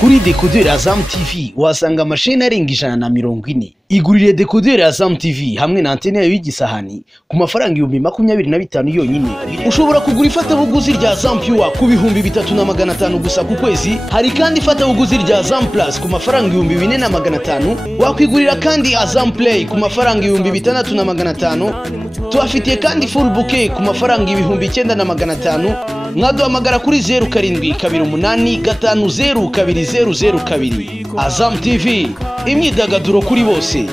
Kuri decoder Azam TV wasanga amasheni arenga 140. Igurire decoder Azam TV hamwe na antene yayo y'igisahani ku mafaranga 25,000 yonyine. Ushobora kugura ifatabuguzi rya Azam Pure ku 3,500 gusa ku kwezi. Hari kandi ifatabuguzi rya Azam Plus ku mafaranga 4,500. Wakwigurira kandi Azam Play ku mafaranga 6,500. Tuafitiye kandi full bouquet ku mafaranga 9,500. Mwaduhamagara kuri 0728502002. Azam TV, imyidagaduro kuri bose.